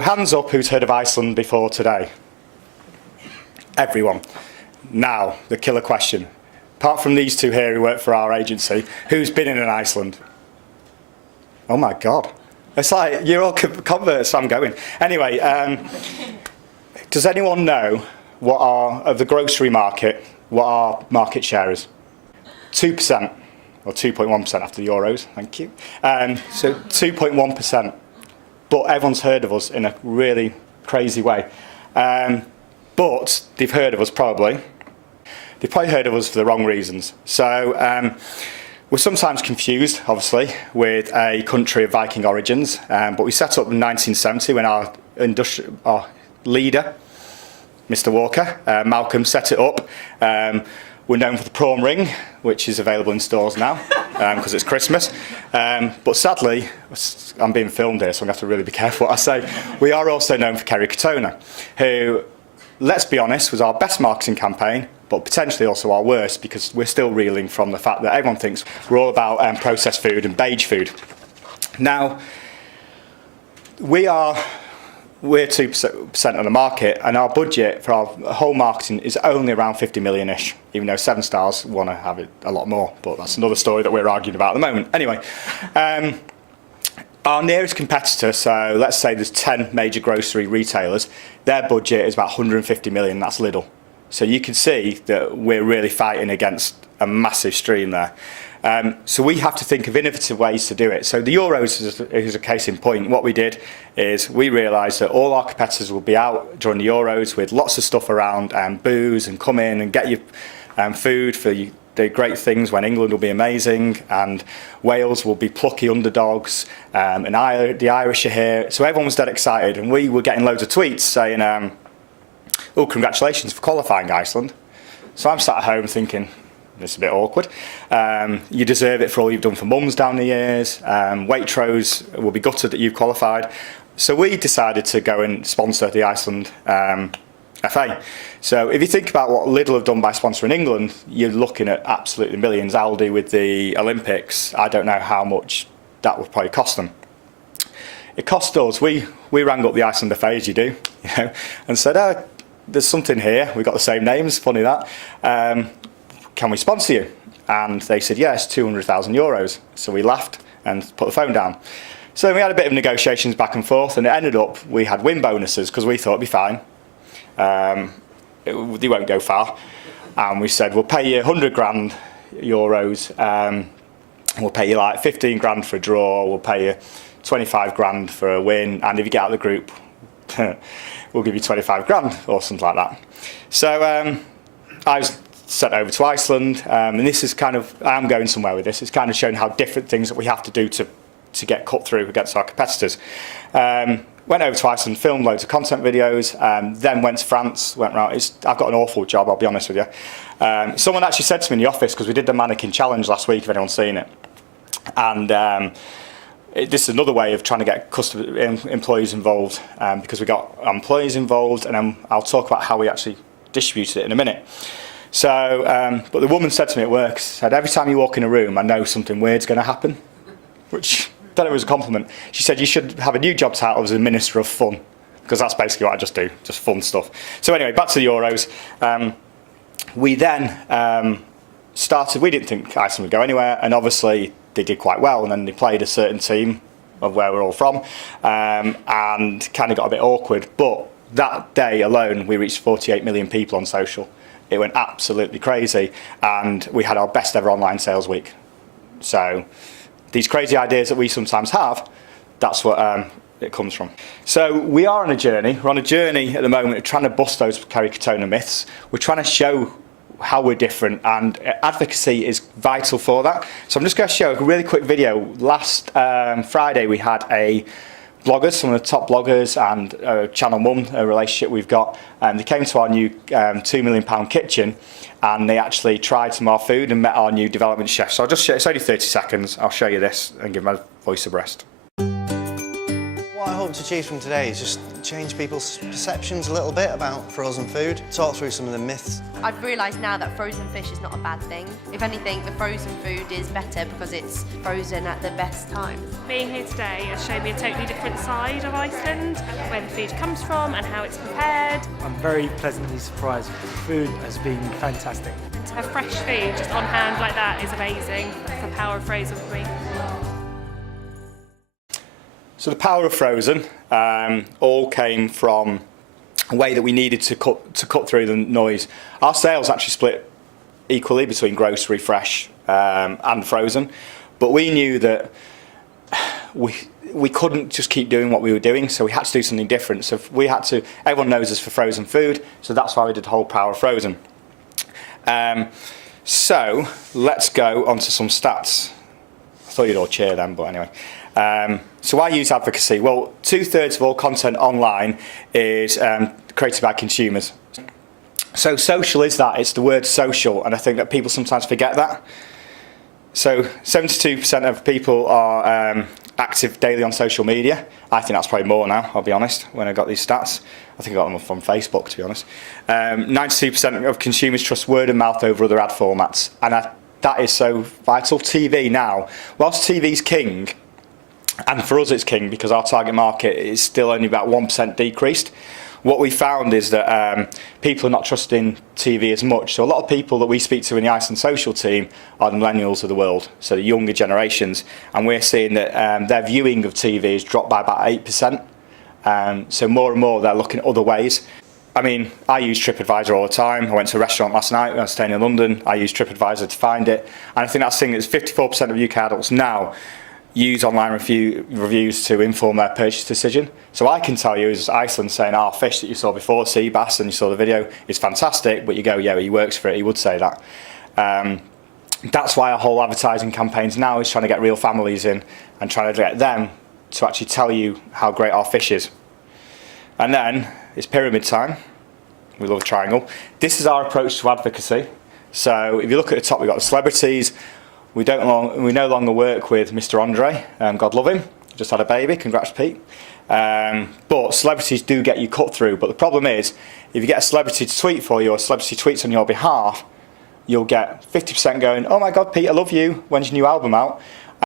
Hands up who's heard of Iceland before today? Everyone. Now, the killer question. Apart from these two here who work for our agency, who's been in an Iceland? Oh my God. It's like, you're all converts, I'm going. Anyway, does anyone know of the grocery market, what our market share is? 2%, or 2.1% after the Euros, thank you. So 2.1%. But everyone's heard of us in a really crazy way. But they've heard of us probably. They've probably heard of us for the wrong reasons. So we're sometimes confused, obviously, with a country of Viking origins. But we set up in 1970 when our leader, Mr. Walker, Malcolm, set it up. We're known for the prawn ring, which is available in stores now because it's Christmas. But sadly, I'm being filmed here, so I'm going to have to really be careful what I say. We are also known for Kerry Katona, who, let's be honest, was our best marketing campaign, but potentially also our worst, because we're still reeling from the fact that everyone thinks we're all about processed food and beige food. Now, we're 2% of the market, and our budget for our whole marketing is only around 50 million-ish, even though 7 Stars want to have it a lot more, but that's another story that we're arguing about at the moment. Anyway, our nearest competitor, so let's say there's 10 major grocery retailers, their budget is about 150 million, that's Lidl. So you can see that we're really fighting against a massive stream there. So we have to think of innovative ways to do it. So the Euros is a case in point. What we did is we realised that all our competitors will be out during the Euros with lots of stuff around booze and come in and get your food for the great things when England will be amazing and Wales will be plucky underdogs and the Irish are here. So everyone was dead excited and we were getting loads of tweets saying, oh, congratulations for qualifying, Iceland. So I'm sat at home thinking, this is a bit awkward. You deserve it for all you've done for mums down the years. Waitrose will be gutted that you've qualified. So we decided to go and sponsor the Iceland FA. So if you think about what Lidl have done by sponsoring England, you're looking at absolutely millions. Aldi with the Olympics, I don't know how much that would probably cost them. It cost us, we rang up the Iceland FA, as you do, and said, there's something here, we've got the same names, funny that. Can we sponsor you? And they said, yes, 200,000 euros. So we laughed and put the phone down. So we had a bit of negotiations back and forth, and it ended up, we had win bonuses because we thought it'd be fine. They won't go far. And we said, we'll pay you 100 grand euros. We'll pay you like 15 grand for a draw. We'll pay you 25 grand for a win. And if you get out of the group, we'll give you 25 grand or something like that. So I was sent over to Iceland, and this is kind of, I'm going somewhere with this, it's kind of showing how different things that we have to do to get cut through against our competitors. Went over to Iceland, filmed loads of content videos, then went to France, went round. I've got an awful job, I'll be honest with you. Someone actually said to me in the office, because we did the mannequin challenge last week, if anyone's seen it, and this is another way of trying to get employees involved, because we got employees involved, and I'll talk about how we actually distributed it in a minute. So, but the woman said to me at work, said, every time you walk in a room, I know something weird's going to happen, which I don't know, it was a compliment. She said, you should have a new job title as a Minister of Fun, because that's basically what I just do, just fun stuff. So anyway, back to the Euros. We then started, we didn't think Iceland would go anywhere, and obviously they did quite well, and then they played a certain team of where we're all from, and kind of got a bit awkward. But that day alone, we reached 48 million people on social. It went absolutely crazy, and we had our best ever online sales week. So these crazy ideas that we sometimes have, that's what it comes from. So we are on a journey. We're on a journey at the moment of trying to bust those Kerry Katona myths. We're trying to show how we're different, and advocacy is vital for that. So I'm just going to show a really quick video. Last Friday we had bloggers, some of the top bloggers, and Channel Mum, a relationship we've got, and they came to our new £2 million kitchen, and they actually tried some of our food and met our new development chef. So I'll just show, it's only 30 seconds, I'll show you this and give my voice a rest. What I hope to achieve from today is just change people's perceptions a little bit about frozen food, talk through some of the myths. I've realised now that frozen fish is not a bad thing. If anything, the frozen food is better because it's frozen at the best time. Being here today has shown me a totally different side of Iceland, where the food comes from and how it's prepared. I'm very pleasantly surprised. The food has been fantastic. To have fresh food just on hand like that is amazing. That's the power of frozen for me. So the power of frozen all came from a way that we needed to cut through the noise. Our sales actually split equally between grocery, fresh and frozen, but we knew that we couldn't just keep doing what we were doing, so we had to do something different. So everyone knows us for frozen food, so that's why we did the whole power of frozen. So let's go on to some stats. I thought you'd all cheer then, but anyway. So why use advocacy? Well, 2/3 of all content online is created by consumers. So social is that, it's the word social, and I think that people sometimes forget that. So 72% of people are active daily on social media. I think that's probably more now, I'll be honest, when I got these stats. I think I got them from Facebook, to be honest. 92% of consumers trust word of mouth over other ad formats, and that is so vital. TV now, whilst TV's king, and for us it's king because our target market is still only about 1% decreased. What we found is that people are not trusting TV as much. So a lot of people that we speak to in the Iceland social team are the millennials of the world, so the younger generations, and we're seeing that their viewing of TV has dropped by about 8%. So more and more they're looking at other ways. I mean, I use TripAdvisor all the time. I went to a restaurant last night when I was staying in London. I use TripAdvisor to find it, and I think that's the thing, that 54% of UK adults now use online reviews to inform their purchase decision. So I can tell you, as Iceland, saying our fish that you saw before, sea bass, and you saw the video, is fantastic, but you go, yeah, he works for it, he would say that. That's why our whole advertising campaigns now is trying to get real families in and trying to get them to actually tell you how great our fish is. And then it's pyramid time. We love a triangle. This is our approach to advocacy. So if you look at the top, we've got the celebrities. We no longer work with Mr. Andre, God love him, just had a baby, congrats Pete. But celebrities do get you cut through, but the problem is, if you get a celebrity to tweet for you, or a celebrity tweets on your behalf, you'll get 50% going, oh my God Pete, I love you, when's your new album out?